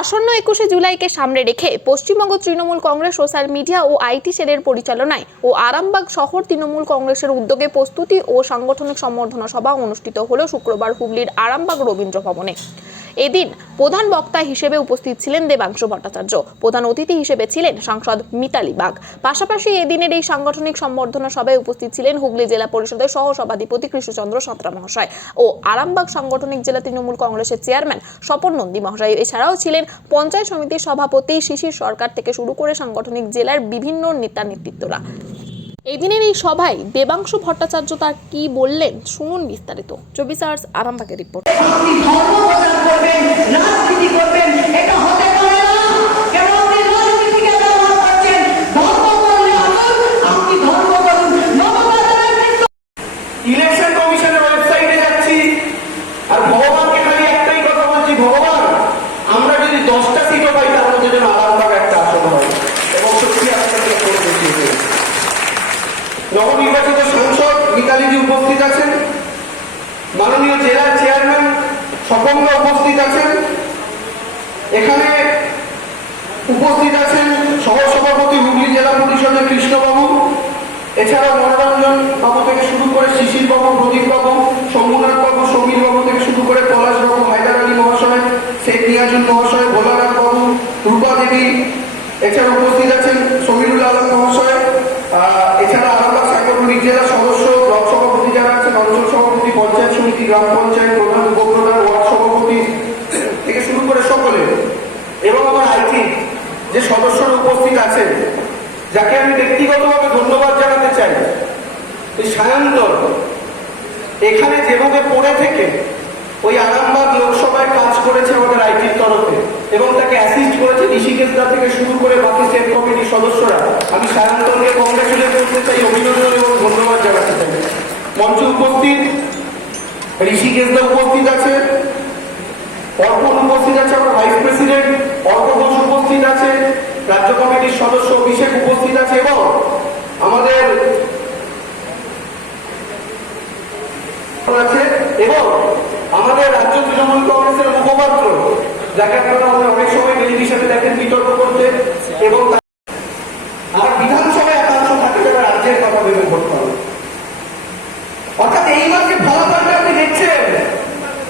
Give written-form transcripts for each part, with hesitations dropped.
আসন্ন 21শে জুলাইকে সামনে রেখে পশ্চিমবঙ্গ তৃণমূল কংগ্রেস সোশ্যাল মিডিয়া ও আইটি সেলের পরিচালনায় ও আরামবাগ শহর তৃণমূল কংগ্রেসের উদ্যোগে প্রস্তুতি ও সাংগঠনিক সম্বর্ধনা সভা অনুষ্ঠিত হলো শুক্রবার হুগলির আরামবাগ রবীন্দ্র ভবনে। এদিন প্রধান বক্তা হিসেবে উপস্থিত ছিলেন দেবাংশু ভট্টাচার্য, প্রধান অতিথি হিসেবে ছিলেন সাংসদ মিতালি বাগ। পাশাপাশি এদিনের এই সাংগঠনিক সম্বর্ধনা সভায় উপস্থিত ছিলেন হুগলি জেলা পরিষদের সহ সভাধিপতি কৃষ্ণচন্দ্র সাঁতরা মহাশয় ও আরামবাগ সাংগঠনিক জেলা তৃণমূল কংগ্রেসের চেয়ারম্যান স্বপন নন্দী মহাশয়। এছাড়াও ছিলেন পঞ্চায়েত সমিতির সভাপতি শিশির সরকার থেকে শুরু করে সাংগঠনিক জেলার বিভিন্ন নেতা নেতৃত্বরা। এই দিনের এই সভায় দেবাংশু ভট্টাচার্য তার কি বললেন শুনুন বিস্তারিত। 24 আওয়ার্স আরামবাগের রিপোর্ট। ইলেকশন কমিশনের ওয়েবসাইটে যাচ্ছি আর ভগবানকে খালি একটাই কথা বলছি, ভগবান আমরা যদি 10টা সিটও পাই তার মধ্যে যেন আরামবাগ একটা আসন হয় এবং সত্যি আপনাকে করে দেখিয়েছে। নবনির্বাচিত সাংসদ মিতালিজি উপস্থিত আছেন, মাননীয় জেলার চেয়ারম্যান স্বপনদা উপস্থিত আছেন, এখানে উপস্থিত আছেন সহসভাপতি হুগলি জেলা পরিষদের কৃষ্ণবাবু, এছাড়াও মনোরঞ্জন বাবু থেকে শুরু করে শিশির বাবু, প্রদীপ বাবু, শম্ভুনাথ বাবু, সমীর বাবু থেকে শুরু করে পলাশ বাবু, হায়দার আলী মহাশয়, শেখ নিয়াজুল মহাশয়, ভোলানাথ বাবু, রূপা দেবী, এছাড়া উপস্থিত আছেন সমীরুল আলম মহাশয়, এছাড়া আরামবাগ সাংগঠনিক জেলা সদস্য, ব্লক সভাপতি যারা আছেন, অঞ্চল সভাপতি, পঞ্চায়েত সমিতি, গ্রাম পঞ্চায়েত প্রধান, উপপ্রধান, ওয়ার্ড সভাপতি থেকে শুরু করে সকলে, এবং আমার আইটি যে সদস্যরা উপস্থিত আছেন, যাকে আমি ব্যক্তিগতভাবে ধন্যবাদ জানাতে চাই। এই সায়ন্তন এখানে যেভাবে পড়ে থেকে ওই আরামবাগ লোকসভায় কাজ করেছে আমাদের আইটির তরফে এবং তাকে অ্যাসিস্ট করেছে ঋষিকেশ দা থেকে শুরু করে বাকি স্টেট কমিটির সদস্যরা, আমি সায়ন্তনকে কংগ্রেচুলেট করতে চাই, অভিনন্দন এবং ধন্যবাদ জানাতে চাই। মঞ্চে উপস্থিত ঋষিকেশ দা উপস্থিত আছে, অর্পণ উপস্থিত আছে, আমার ভাইস প্রেসিডেন্ট অর্প ঘোষ উপস্থিত আছে, রাজ্য কমিটির সদস্য অভিষেক উপস্থিত আছে এবং আমাদের রাজ্য তৃণমূল কংগ্রেসের মুখপাত্র, যাকে আপনারা অনেক সময় টেলিভিশনে দেখেন বিতর্ক করতে, এবং আর বিধানসভায় একাংশ থাকে যারা রাজ্যের কথা ভেবে ভোট করে। অর্থাৎ এই মাসে ফলাফলটা আপনি দেখছেন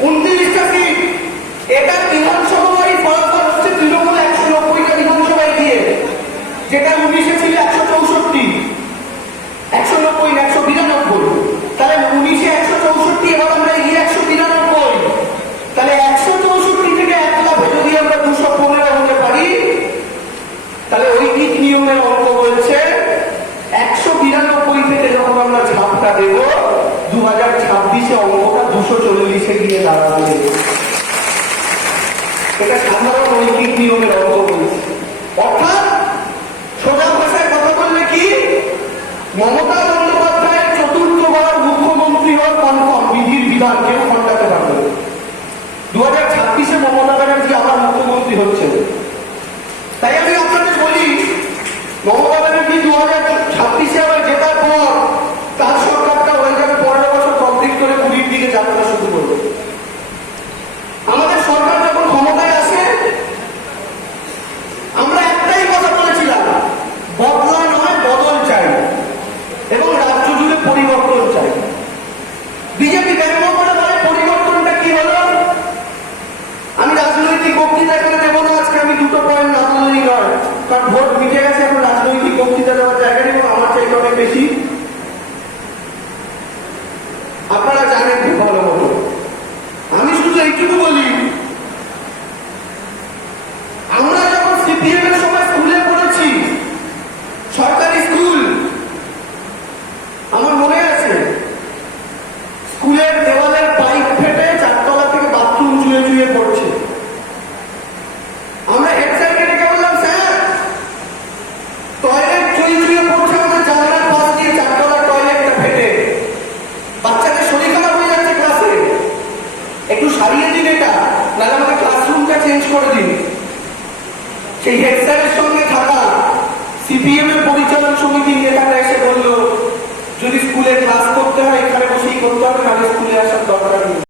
29টা সিট, এটা বিধানসভায় ফলাফল হচ্ছে তৃণমূল 190টা বিধানসভায় দিয়ে, যেটা 19-এ ছিল 164, 190 192, তাহলে 19-এ 164, এবার আমরা এগিয়ে 192, তাহলে 164 থেকে 1 লাখ যদি আমরা 215 হতে পারি, তাহলে ঐকিক নিয়মের অঙ্ক বলছে 192 থেকে যখন আমরা ঝাপটা দেব 2026-এ অঙ্কটা 240-এ গিয়ে দাঁড়াবে। এটা সাধারণ ঐকিক নিয়মের অঙ্ক বলছে। অর্থাৎ সোজা ভাষায় কথা বললে কি, মমতা বন্দ্যোপাধ্যায়ের 4র্থবার মুখ্যমন্ত্রী হওয়ার কনফার্ম, বিধির বিধান, কেউ খণ্ডাতে পারবে। 2026-এ মমতা ব্যানার্জি আবার মুখ্যমন্ত্রী হচ্ছে। তাই আমি আপনাদের বলি, মমতা ব্যানার্জি 2026-এ আবার জেতার পর তার সরকারটা হয়ে যাবে 15 বছর কমপ্লিট করে 20-র দিকে যাত্রা শুরু করবে। আমাদের সরকার যখন ক্ষমতায় আসে আমরা একটাই কথা বলেছিলাম, বদলা নয় বদল চাই এবং রাজ্য জুড়ে পরিবর্তন চাই। বিজেপি ব্যঙ্গ করে বলে পরিবর্তনটা কি হলো। আমি রাজনৈতিক বক্তৃতা এখানে দেবো না আজকে, আমি দুটো পয়েন্ট না বললেই নয়, কারণ ভোট মিটে গেছে, এখন রাজনৈতিক বক্তৃতা দেওয়ার জায়গা নেই এবং আমার চাইতে অনেক বেশি আপনারা জানেন খুব ভালো মতো। আমি শুধু এইটুকু বলি, আমরা যখন সিপিএম এর সময় স্কুলে পড়েছি, সরকারি স্কুল, আমার মনে আছে স্কুলের দেওয়ালের পাইপ ফেটে 4তলা থেকে বাথরুম চুয়ে চুয়ে পড়ছে। আমরা হেড স্যারকে ডেকে বললাম, স্যার টয়লেট চুয়ে চুয়ে পড়ছে, আমাদের জানালার পাশ দিয়ে 4তলার টয়লেটটা ফেটে, বাচ্চাদের শরীর খারাপ হয়ে যাচ্ছে ক্লাসে, একটু সারিয়ে দিন এটা, নাহলে আমাদের ক্লাসরুমটা চেঞ্জ করে দিন। সেই হেড স্যারের সঙ্গে থাকা সিপিএম এর পরিচালন সমিতির নেতারা এসে বলল, যদি স্কুলে ক্লাস করতে হয় এখানে বসেই করতে হবে, নাহলে স্কুলে আসার দরকার নেই।